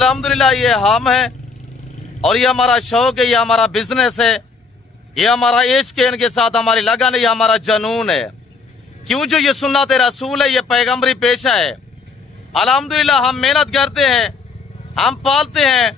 अल्हम्दुलिल्लाह ये हम है और ये हमारा शौक है, ये हमारा बिजनेस है, ये हमारा इश्क है, इनके साथ हमारी लगन है, ये हमारा जनून है। क्यों जो ये सुन्नत रसूल है, ये पैगम्बरी पेशा है। अल्हम्दुलिल्लाह हम मेहनत करते हैं, हम पालते हैं,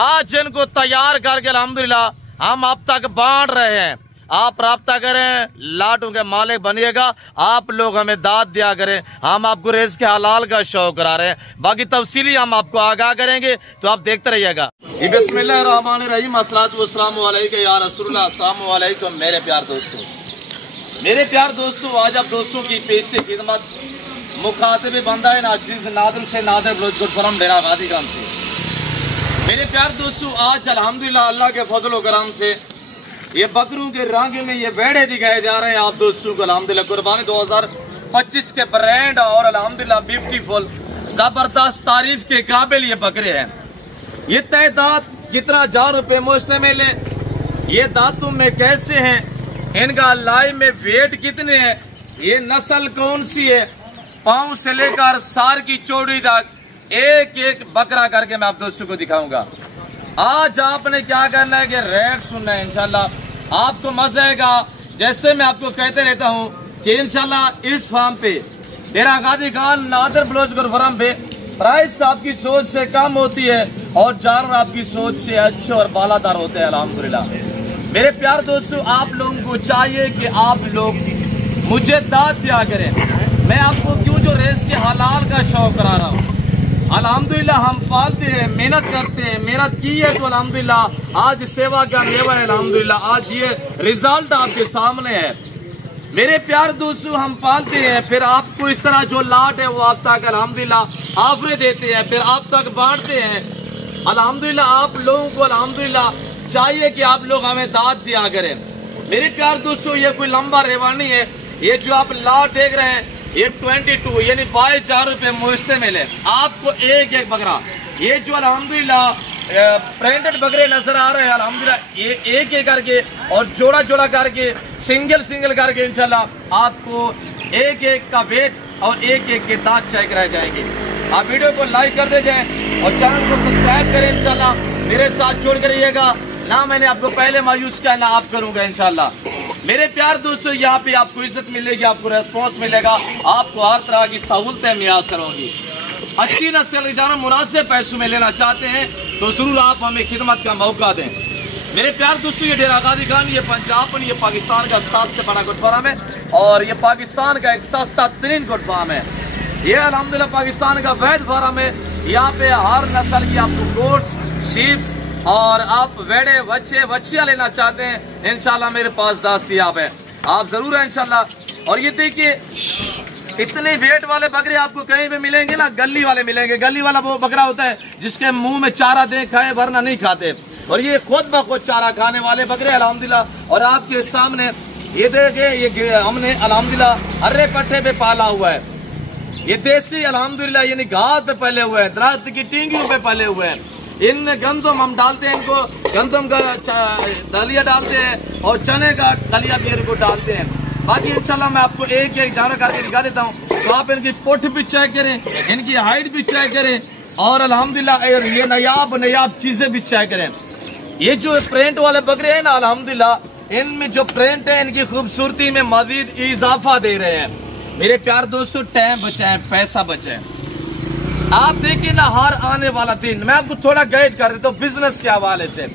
आज इनको तैयार करके अल्हम्दुलिल्लाह हम आप तक बांट रहे हैं। आप राब्ता करें, लाटों के मालिक बनिएगा, आप लोग हमें दाद दिया करें, हम आपको रिज़्क़ के हलाल का शौक करा रहे हैं। बाकी तफसीली हम आपको आगाह करेंगे, तो आप देखते रहिएगा। बिस्मिल्लाहिर्रहमानिर्रहीम, अस्सलातु वस्सलामु अलैका या रसूलल्लाह। अस्सलामु अलैकुम मेरे प्यार दोस्तों, मेरे प्यार दोस्तों, आज आप दोस्तों की पेश से खिदमत मुखातिब बंदा है नाज़िज़ नादिर से नादिर ब्लोच गुरफरम डेरा गादीगंज से। मेरे प्यार दोस्तों, आज अल्हम्दुलिल्लाह अल्लाह के फजल व करम से ये बकरों के रंग में ये वेड़े दिखाए जा रहे हैं आप दोस्तों को। अल्हम्दुलिल्लाह कुर्बानी 2025 के ब्रांड और अल्हम्दुलिल्लाह ब्यूटीफुल जबरदस्त तारीफ के काबिल ये बकरे हैं। ये तय दांत कितना 1000 रुपये मुश्तमिल है, ये दांतों में कैसे हैं, इनका लाई में वेट कितने हैं, ये नस्ल कौन सी है, पाँव से लेकर सार की चौड़ी तक एक एक बकरा करके मैं आप दोस्तों को दिखाऊंगा। आज आपने क्या करना है कि रेट सुनना है, इंशाल्लाह आपको मजा आएगा। जैसे मैं आपको कहते रहता हूँ कि इंशाल्लाह इस फार्म पे डेरा गादीगंज नादिर ब्लोच गुरफरम पे प्राइस आपकी सोच से कम होती है और जानवर आपकी सोच से अच्छे और बालादार होते हैं अल्हम्दुलिल्लाह। मेरे प्यार दोस्तों, आप लोगों को चाहिए कि आप लोग मुझे दाद दिया करें। मैं आपको क्यों जो रेस के हलाल का शौक करा रहा हूँ। अल्हम्दुलिल्लाह हम पालते हैं, मेहनत करते हैं, मेहनत की है तो अल्हम्दुलिल्लाह आज सेवा का मेवा है। अल्हम्दुलिल्लाह आज ये रिजल्ट आपके सामने है। मेरे प्यार दोस्तों, हम पालते हैं, फिर आपको इस तरह जो लाट है वो आप तक अल्हम्दुलिल्लाह आफरे देते हैं, फिर आप तक बांटते हैं। अल्हम्दुलिल्लाह आप लोगों को अल्हम्दुलिल्लाह चाहिए कि आप लोग हमें दाद दिया करें। मेरे प्यार दोस्तों, ये कोई लंबा रेवानी है, ये जो आप लाट देख रहे हैं ये 22 यानी 22,000 रुपये मुश्तमिल है। आपको एक एक बकरा, ये जो अल्हम्दुलिल्लाह प्रिंटेड बकरे नजर आ रहे हैं अल्हम्दुलिल्लाह, ये एक एक करके और जोड़ा जोड़ा करके सिंगल सिंगल करके इंशाल्लाह आपको एक एक का वेट और एक एक के दांत चेक रह जाएंगे। आप वीडियो को लाइक कर दे जाए और चैनल को सब्सक्राइब करें। इंशाल्लाह मेरे साथ जोड़ कर रहिएगा, ना मैंने आपको पहले मायूस किया ना आप करूंगा इंशाल्लाह। मेरे प्यार दोस्तों, यहाँ पे आपको इज्जत मिलेगी, आपको रेस्पॉन्स मिलेगा, आपको हर तरह की सहूलतें मुयसर होंगी। अच्छी नस्ल के जानवर मुनासिब पैसों में लेना चाहते हैं तो जरूर आप हमें खिदमत का मौका दें। मेरे प्यार दोस्तों, ये डेरा गादीगंज, ये पंजाब, ये पाकिस्तान का सबसे बड़ा गुड फार्म है और ये पाकिस्तान का एक सस्ता तरीन गुड फार्म है। ये अल्हम्दुलिल्लाह पाकिस्तान का वैध फार्म है। यहाँ पे हर नस्ल की आपको गोट्स, शीप्स और आप वेड़े बच्चियां लेना चाहते हैं, इंशाल्लाह मेरे पास दस्तयाब है, आप जरूर है इंशाल्लाह। और ये देखिए, इतने वेट वाले बकरे आपको कहीं पे मिलेंगे ना, गली वाले मिलेंगे। गली वाला वो बकरा होता है जिसके मुंह में चारा दे खाए वरना नहीं खाते, और ये खुद ब खुद चारा खाने वाले बकरे अल्हम्दुलिल्लाह। और आपके सामने ये देखे, ये हमने अल्हम्दुलिल्लाह हर्रे पट्टे पे पाला हुआ है। ये देसी अल्हम्दुलिल्लाह यानी घास पे पले हुए हैं, दरख्त की टींगियों पे पले हुए हैं। इन गंदम हम डालते हैं, इनको गंदम का दलिया डालते हैं और चने का दलिया भी इनको डालते हैं। बाकी इंशाल्लाह मैं आपको एक एक जानवर करके दिखा देता हूँ, तो आप इनकी पुठ भी चेक करें, इनकी हाइट भी चेक करें और अल्हम्दुलिल्लाह ये नयाब चीजें भी चेक करें। ये जो प्रिंट वाले बकरे हैं ना अल्हम्दुलिल्लाह, इनमें जो प्रिंट है इनकी खूबसूरती में मजीद इजाफा दे रहे हैं। मेरे प्यार दोस्तों, टाइम बचाएं, पैसा बचाएं। आप देखिए ना, हर आने वाला दिन मैं आपको थोड़ा गाइड कर देता हूँ बिजनेस के हवाले से।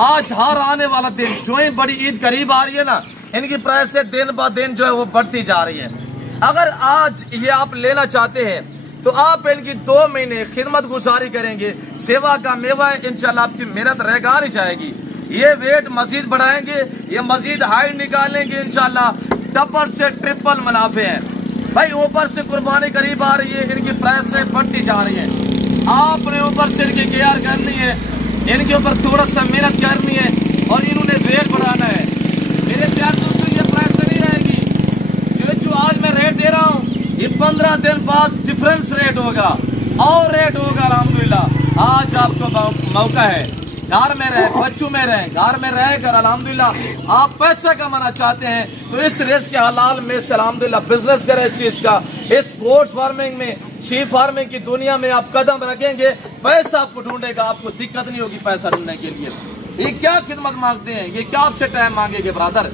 आज हर आने वाला दिन जो ही बड़ी ईद करीब आ रही है ना, इनकी प्राइस से दिन ब दिन जो है वो बढ़ती जा रही है। अगर आज ये आप लेना चाहते हैं तो आप इनकी 2 महीने खिदमत गुजारी करेंगे, सेवा का मेवा है, इंशाल्लाह आपकी मेहनत रहगार ही जाएगी। ये वेट मजीद बढ़ाएंगे, ये मजीद हाइट निकालेंगे, इंशाल्लाह डबल से ट्रिपल मुनाफे हैं भाई। ऊपर से कुर्बानी करीब आ रही है, इनकी प्राइस से बढ़ती जा रही है। आपने ऊपर से इनकी केयर करनी है, इनके ऊपर थोड़ा सा मेहनत करनी है और इन्होंने वेट बढ़ाना है। मेरे प्यार दोस्तों, ये प्राइस से नहीं रहेगी। जो आज मैं रेट दे रहा हूँ, ये 15 दिन बाद डिफरेंस रेट होगा और रेट होगा अल्हम्दुलिल्लाह। आज आपको मौका है, घर में रहे, बच्चों में रहे, घर में रहकर अल्हम्दुलिल्लाह आप पैसा कमाना चाहते हैं तो इस रेस के हलाल में से अल्हम्दुलिल्लाह बिजनेस करें इस चीज का। इस गोट फार्मिंग में शी फार्मिंग की दुनिया में आप कदम रखेंगे, पैसा आपको ढूंढेगा, आपको दिक्कत नहीं होगी पैसा ढूंढने के लिए। ये क्या खिदमत मांगते हैं, ये क्या आपसे टाइम मांगेंगे ब्रदर।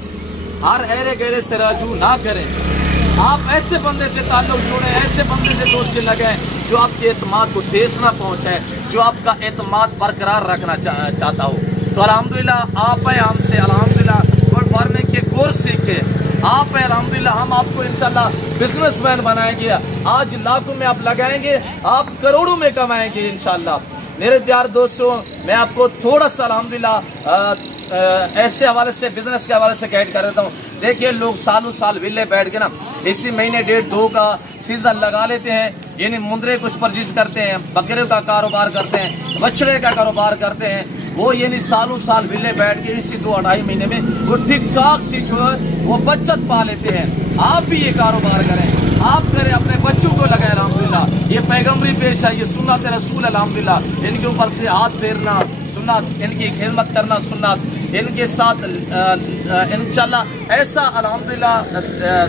हर एरे गहरे से राजू ना करें। आप ऐसे बंदे से ताल्लुक जोड़े, ऐसे बंदे से दोस्ती लगाएं जो आपके एतमाद को ठेस ना पहुंचाए, जो आपका एतमाद बरकरार रखना चाहता हो। तो अल्हम्दुलिल्लाह आप हैं हमसे, अल्हम्दुलिल्लाह गुड फार्मिंग के कोर्स सीखे आप हैं, अल्हम्दुलिल्लाह हम आपको इंशाल्लाह बिजनेसमैन बनाएंगे। आज लाखों में आप लगाएंगे, आप करोड़ों में कमाएंगे इंशाल्लाह। मेरे प्यार दोस्तों, मैं आपको थोड़ा सा अल्हम्दुलिल्लाह ऐसे हवाले से, बिजनेस के हवाले से गाइड कर देता हूँ। देखिए लोग सालों साल विले बैठ के ना इसी महीने 1.5-2 का सीजन लगा लेते हैं, यानी मुंदरे कुछ परचेज करते हैं, बकरे का कारोबार करते हैं, बछड़े का कारोबार करते हैं। वो यानी सालों साल विले बैठ के इसी 2-2.5 महीने में वो ठीक ठाक सी जो है वो बचत पा लेते हैं। आप भी ये कारोबार करें, आप करें, अपने बच्चों को लगाए। अल्हम्दुलिल्लाह ये पैगम्बरी पेश है, ये सुन्नत रसूल अल्हम्दुलिल्लाह। इनके ऊपर से हाथ फेरना सुन्नत, इनकी खिदमत करना सुन्नत, इनके साथ इंशाल्लाह ऐसा अल्हम्दुलिल्लाह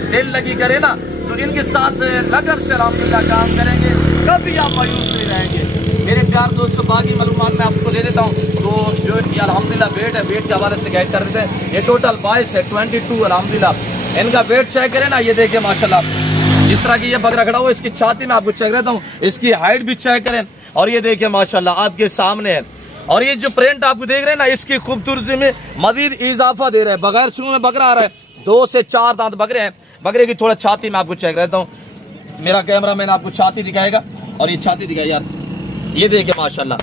दिल लगी करे ना तो इनके साथ लगन से अल्हम्दुलिल्लाह काम करेंगे, कभी आप मायूस नहीं रहेंगे। मेरे प्यार दोस्तों, बाकी मालूमात मैं आपको दे देता हूँ। तो जो ये अल्हम्दुलिल्लाह वेट है, वेट के हवाले से गाइड कर देते हैं। ये टोटल 22 है, 22 अल्हम्दुलिल्लाह। इनका वेट चेक करें ना, ये देखिए माशाल्लाह जिस तरह की ये बकरा खड़ा हुआ, इसकी छाती में आपको चेक रहता हूँ, इसकी हाइट भी चेक करें। और ये देखिए माशाल्लाह आपके सामने है। और ये जो प्रिंट आपको देख रहे हैं ना, इसकी खूबसूरती में मजीद इजाफा दे रहा है। बगैर सूंड में बकरा आ रहा है, 2 से 4 दांत बकरे हैं। बकरे की थोड़ा छाती में आपको चेक रहता हूँ, मेरा कैमरा मैन आपको छाती दिखाएगा। और ये छाती दिखाई यार, ये देखिए माशाल्लाह,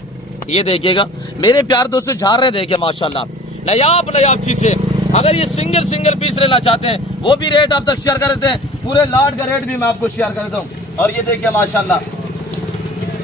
ये देखिएगा मेरे प्यार दोस्तों, झाड़ रहे देखिए माशाल्लाह, नयाब चीजें। अगर ये सिंगल पीस लेना चाहते हैं वो भी रेट आप तक शेयर कर देते हैं, पूरे लाट का रेट भी मैं आपको शेयर कर देता हूँ। और ये देखिए माशाल्लाह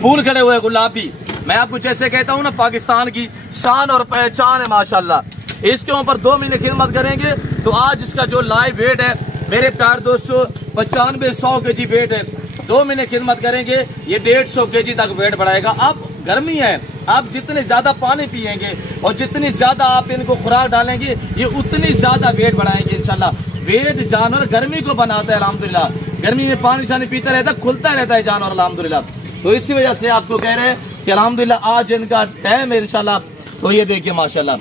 फूल खड़े हुए गुलाबी, मैं आपको जैसे कहता हूँ ना, पाकिस्तान की शान और पहचान है माशाल्लाह। इसके ऊपर 2 महीने खिदमत करेंगे तो आज इसका जो लाइव वेट है मेरे प्यार दोस्तों 95-100 kg वेट है। 2 महीने खिदमत करेंगे ये 150 kg तक वेट बढ़ाएगा। अब गर्मी है, आप जितने ज्यादा पानी पिएंगे और जितनी ज्यादा आप इनको खुराक डालेंगे ये उतनी ज्यादा वेट बढ़ाएंगे इंशाल्लाह। वेट जानवर गर्मी को बनाता है अल्हम्दुलिल्लाह, गर्मी में पानी शानी पीता रहता है, खुलता रहता है जानवर अल्हम्दुलिल्लाह। तो इसी वजह से आपको कह रहे हैं कि अल्हम्दुलिल्लाह आज इनका टाइम है इंशाल्लाह। तो ये देखिए माशाल्लाह,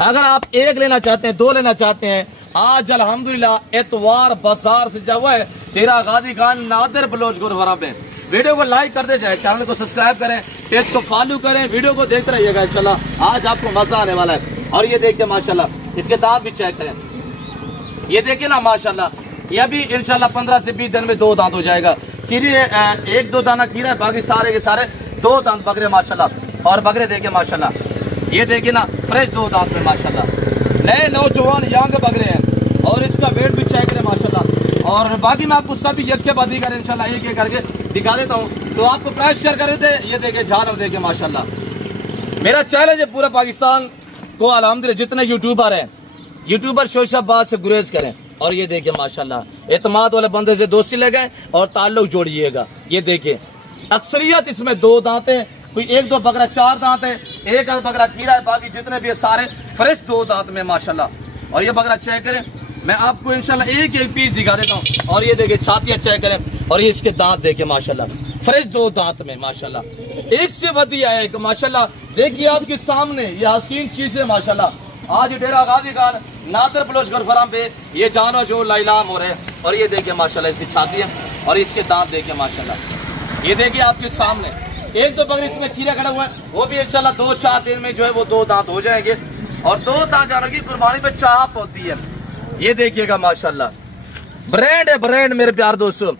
अगर आप 1 लेना चाहते हैं, 2 लेना चाहते हैं, आज अल्हम्दुलिल्लाह एतवार बाजार से जब है डेरा गाजी खान नादिर बलोच गुरुद्वारा में। वीडियो को लाइक कर दे जाए, चैनल को सब्सक्राइब करें, पेज को फॉलो करें, वीडियो को देखते रहिएगा इंशाल्लाह, आज आपको मजा आने वाला है। और ये देखिए माशाल्लाह इसके दांत भी चेक करें, ये देखिए ना माशाल्लाह, ये भी इंशाल्लाह 15 से 20 दिन में 2 दांत हो जाएगा। कीरे 1-2 दाना कीरा है, बाकी सारे के सारे 2 दांत बकरे माशाल्लाह। और बकरे देखिए माशाल्लाह, ये देखिए ना फ्रेश 2 दांत में माशाल्लाह, नए नौजवान यंग बकरे हैं। और इसका वेट भी चेक करें माशाल्लाह। और बाकी मैं आपको सभी यक्के बादी कर इंशाल्लाह एक एक करके दिखा देता हूँ। तो आपको प्राइस शेयर कर देते हैं, ये देखिए झालर देखिए माशाल्लाह। मेरा चैलेंज है पूरे पाकिस्तान को अल्हम्दुलिल्लाह जितने यूट्यूबर हैं, यूट्यूबर शोशाबाद से गुरेज करें। और ये देखिए माशाल्लाह एतमाद वाले बंदे से दोस्ती लगाएं और ताल्लुक जोड़िएगा। ये देखिए अक्सरियत इसमें 2 दांत है, कोई 1-2 बकरा 4 दांत है, 1 बकरा कीरा है, बाकी जितने भी है सारे फ्रेश 2 दांत में माशाल्लाह। और ये बकरा चेक करें, मैं आपको इंशाल्लाह एक पीस दिखा देता हूँ। और ये देखिए छातियाँ चेक करें, और ये इसके दांत देखिए माशाल्लाह, फ्रेश 2 दांत में माशाल्लाह, एक से बढ़िया एक माशाल्लाह। देखिए आपके सामने ये हसीन चीजें माशाल्लाह। आज डेरा गाजी खान नादिर बलोच गुरुद्वारा पे ये जानवर जो लाइलाम हो रहे हैं। और ये देखिए माशाल्लाह इसकी छाती है और इसके दांत देखिए माशाल्लाह। ये देखिए आपके सामने 1-2 बकरे इसमें खीरा खड़ा हुआ है, वो भी इंशाल्लाह 2-4 दिन में जो है वो 2 दांत हो जाएंगे। और 2 दांत जानवर की कुर्बानी पे चाप होती है। ये देखिएगा माशाल्लाह, ब्रांड है ब्रांड मेरे प्यार दोस्तों।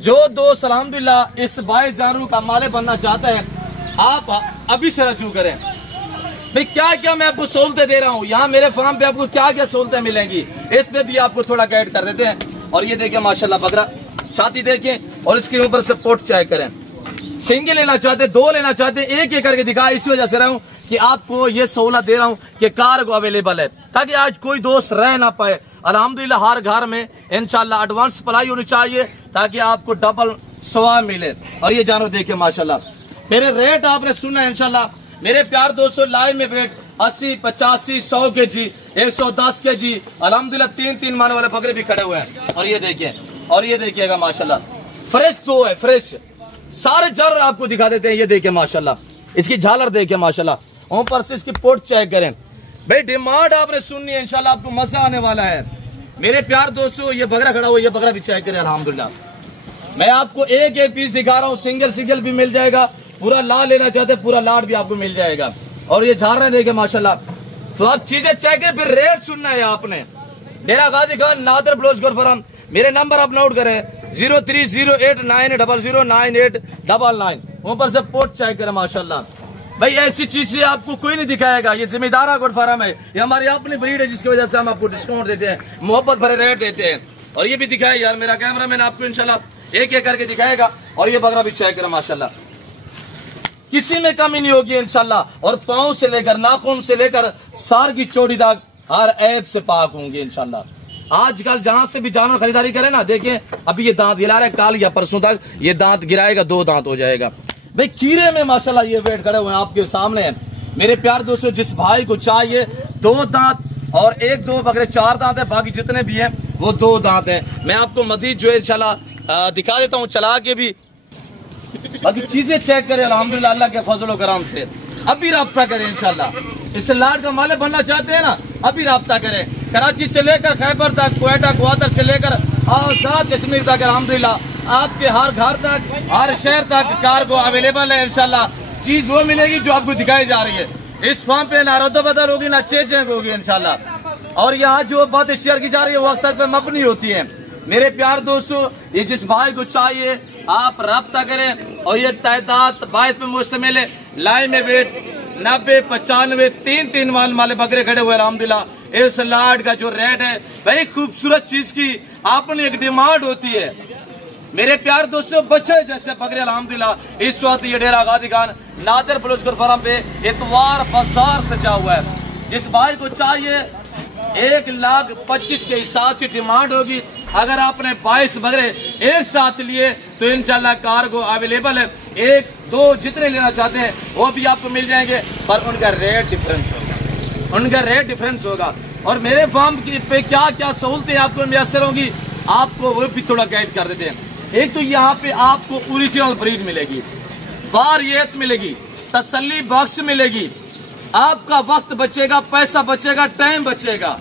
जो दोस्त अल्हम्दुलिल्लाह इस 22 जानवरों का मालिक बनना चाहते हैं, आप अभी से रजू करें। भाई क्या क्या मैं आपको सहूलतें दे रहा हूँ, यहाँ मेरे फार्म पे आपको क्या क्या सहूलतें मिलेंगी, इस पे भी आपको थोड़ा गाइड कर देते हैं। और ये देखिए माशाल्लाह बकरा, छाती देखें और इसके ऊपर से पोट चेक करें। सिंगल लेना चाहते, 2 लेना चाहते, एक एक करके दिखा, इस वजह से रहा हूँ कि आपको ये सहूलत दे रहा हूँ कि कार्गो अवेलेबल है, ताकि आज कोई दोस्त रह ना पाए। अल्हम्दुलिल्लाह हर घर में इंशाल्लाह एडवांस सप्लाई होनी चाहिए ताकि आपको डबल सवाब मिले। और ये जानवर देखिए माशाल्लाह, मेरे रेट आपने सुना है इंशाल्लाह। मेरे प्यार दोस्तों लाइव में वेट 80, 85, 100 kg, 110 kg अल्हम्दुलिल्लाह 3-3 माने वाले बकरे भी खड़े हुए हैं। और ये देखिए, और ये देखिएगा माशाल्लाह फ्रेश 2 है, फ्रेश सारे झालर आपको दिखा देते हैं। ये देखिए माशाल्लाह, इसकी झालर देखिए माशाल्लाह। ऊपर से इसकी पोट चेक करें भाई, डिमांड आपने सुननी है, इंशाल्लाह आपको मजा आने वाला है। मेरे प्यार दोस्तों, ये बकरा खड़ा हुआ, ये बकरा भी चेक करें अल्हम्दुलिल्लाह। मैं आपको एक एक पीस दिखा रहा हूँ, सिंगल भी मिल जाएगा, पूरा लाड लेना चाहते हैं पूरा लाड भी आपको मिल जाएगा। और ये झालरें देखे माशाल्लाह। तो आप चीजें चेक करें, फिर रेट सुनना है आपने। डेरा गाजी खान नादर ब्लाउज फॉरम, मेरे नंबर आप नोट करें 0308900989। ऊपर से पोट चेक करें माशाल्लाह भाई, ऐसी चीजें आपको कोई नहीं दिखाएगा। ये जिम्मेदारा गोट फार्म है, ये हमारी अपनी ब्रीड है, जिसकी वजह से हम आपको डिस्काउंट देते हैं, मोहब्बत भरे रेट देते हैं। और ये भी दिखाए यार, मेरा कैमरामैन आपको इंशाल्लाह एक एक करके दिखाएगा। और ये बकरा भी चेक करें माशाल्लाह, किसी में कमी नहीं होगी इंशाल्लाह। और पाँव से लेकर नाखून से लेकर सार की चोटी तक हर ऐप से पाक होंगे इंशाल्लाह। आजकल जहां से भी जानवर खरीदारी करें ना, देखें अभी ये दांत गिरा रहा है, कल या परसों तक ये दांत गिराएगा, 2 दांत हो जाएगा भाई। कीरे में माशाल्लाह ये वेट खड़े हुए हैं आपके सामने हैं। मेरे प्यार दोस्तों, जिस भाई को चाहिए 2 दांत और 1-2 बकरे 4 दांत है, बाकी जितने भी हैं वो 2 दांत हैं। मैं आपको मजीद जो है इंशाल्लाह दिखा देता हूँ चला के भी। बाकी चीजें चेक करें अल्हम्दुलिल्लाह अल्लाह के फजल करम से। अभी राब्ता करें इंशाल्लाह, इस लाड का मालिक बनना चाहते हैं ना, अभी राब्ता करें। कराची से लेकर खैबर तक, क्वेटा ग्वादर से लेकर आजाद कश्मीर तक अल्हम्दुलिल्लाह आपके हर घर तक, हर शहर तक कार्गो अवेलेबल है इंशाल्लाह। चीज वो मिलेगी जो आपको दिखाई जा रही है। इस फार्म पे ना रद्द बदल होगी ना चेंज होगी इंशाल्लाह। और यहाँ जो बात शेयर की जा रही है वो अक्सर पे मबनी होती है। मेरे प्यार दोस्तों, ये जिस भाई को चाहिए आप राब्ता करें। और ये तादाद 22 पे मुश्तमिल है। लाइन में वेट 90, 95, 3 वाले बकरे खड़े हुए अल्हम्दुलिल्लाह। इस लाड का जो रेट है भाई, खूबसूरत चीज की आपने एक डिमांड होती है। मेरे प्यार दोस्तों, बच्चे जैसे बकरे अल्हम्दुलिल्लाह इस वक्त ये डेरा गाजी खान नादर ब्लाउज फार्म पे इतवार बाजार सजा हुआ है। जिस भाई को चाहिए 1,25,000 के हिसाब से डिमांड होगी। अगर आपने 22 बकरे एक साथ लिए तो इंशाल्लाह कार्गो अवेलेबल है। 1-2 जितने लेना चाहते हैं वो भी आपको मिल जाएंगे, पर उनका रेट डिफरेंस होगा। और मेरे फार्म पे क्या क्या सहूलतें आपको मैसर होंगी, आपको वो भी थोड़ा गाइड कर देते हैं। एक तो यहाँ पे आपको ओरिजिनल ब्रीड मिलेगी, वारियत मिलेगी, तसल्ली बख्श मिलेगी। आपका वक्त बचेगा, पैसा बचेगा, टाइम बचेगा।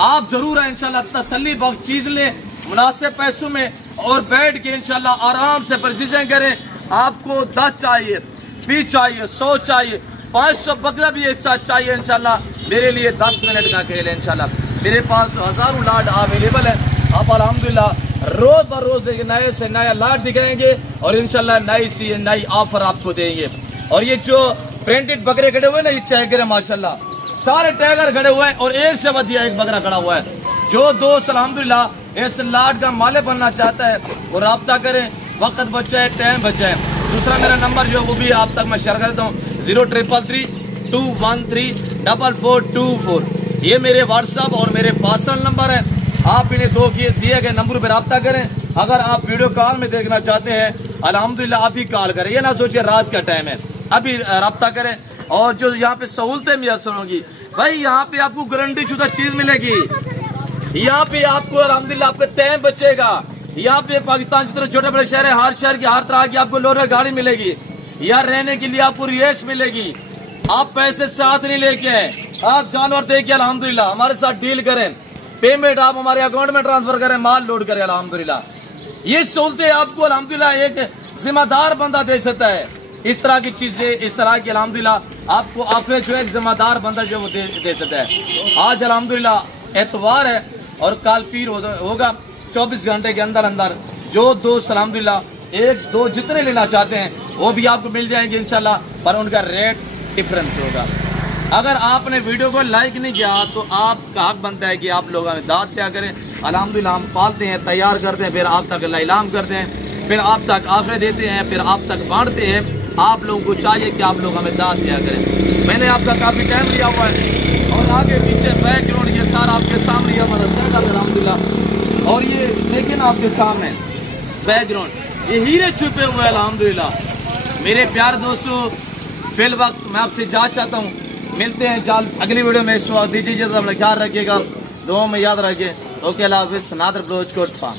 आप जरूर है इंशाल्लाह तसल्ली बख्श चीज लें मुनासिब पैसों में, और बैठ के इंशाल्लाह आराम से परचेजिंग करें। आपको 10 चाहिए, 20 चाहिए, 100 चाहिए, 500 बकरा भी एक साथ चाहिए इंशाल्लाह, मेरे लिए 10 मिनट का खेल है इंशाल्लाह। मेरे पास हजारों लाड अवेलेबल है। आप अल्हम्दुलिल्लाह रोज बर रोज नए से नया लाड दिखाएंगे और इंशाल्लाह नई ऑफर आपको देंगे। और ये जो प्रिंटेड बकरे खड़े हुए ना, ये चेक माशाल्लाह सारे टैगर खड़े हुए हैं और एक से बढ़िया एक बकरा खड़ा हुआ है। जो दोस्त अल्हम्दुलिल्लाह इस लाड का मालिक बनना चाहता है वो राब्ता करें, वक्त बचाए, टाइम बचाए। दूसरा मेरा नंबर जो वो भी आप तक मैं शेयर करता हूँ 0333-213-4424। ये मेरे व्हाट्सएप और मेरे पर्सनल नंबर है। आप इन्हें दिए गए नंबर पर राब्ता करें। अगर आप वीडियो कॉल में देखना चाहते हैं अल्हम्दुलिल्लाह आप ही कॉल करें, ये ना सोचिए रात का टाइम है, अभी राब्ता करें। और जो यहाँ पे सहूलतें मैसर होंगी भाई, यहाँ पे आपको गारंटी शुदा चीज मिलेगी। यहाँ पे आपको अल्हम्दुलिल्लाह आपका टाइम बचेगा। यहाँ पे पाकिस्तान जितने छोटे बड़े शहर है, हर शहर की हर तरह की आपको लोडर गाड़ी मिलेगी। यहाँ रहने के लिए आपको रिहाइश मिलेगी। आप पैसे साथ नहीं लेके आप जानवर देके अल्हम्दुलिल्लाह हमारे साथ डील करें। पेमेंट आप हमारे अकाउंट में ट्रांसफर करें, माल लोड करें अल्हम्दुलिल्लाह। ये सहूलतें आपको अल्हम्दुलिल्लाह एक जिम्मेदार बंदा दे सकता है। इस तरह की चीजें, इस तरह की अल्हम्दुलिल्लाह आपको ऑफर जो एक जिम्मेदार बंदा जो वो दे सकता है। आज अल्हम्दुलिल्लाह एतवार है और कल पीर होगा। 24 घंटे के अंदर अंदर जो दोस्त अल्हम्दुलिल्लाह 1-2 जितने लेना चाहते हैं वो भी आपको मिल जाएंगे इंशाल्लाह, पर उनका रेट डिफरेंस होगा। अगर आपने वीडियो को लाइक नहीं किया तो आपका हक बनता है कि आप लोग हमें दाद क्या करें। अल्हम्दुलिल्लाह हम पालते हैं, तैयार करते हैं, फिर आप तक इलाम करते हैं, फिर आप तक ऑफर देते हैं, फिर आप तक बांटते हैं। आप लोगों को चाहिए कि आप लोग हमें दाद क्या करें। मैंने आपका काफ़ी टाइम लिया हुआ है और आगे पीछे बैकग्राउंड ये सारा आपके सामने हमारा सेटअप है अल्हम्दुलिल्लाह। और ये देखें ना आपके सामने बैकग्राउंड, ये हीरे छुपे हुए अल्हम्दुलिल्लाह। मेरे प्यारे दोस्तों, फिल वक्त मैं आपसे जा चाहता हूँ, मिलते हैं जल्द अगली वीडियो में। इस वक्त दीजिए, अपना ख्याल रखिएगा, दुआ में याद रखिए। ओके, अल्लाह हाफिज़। Nadar blouse farm.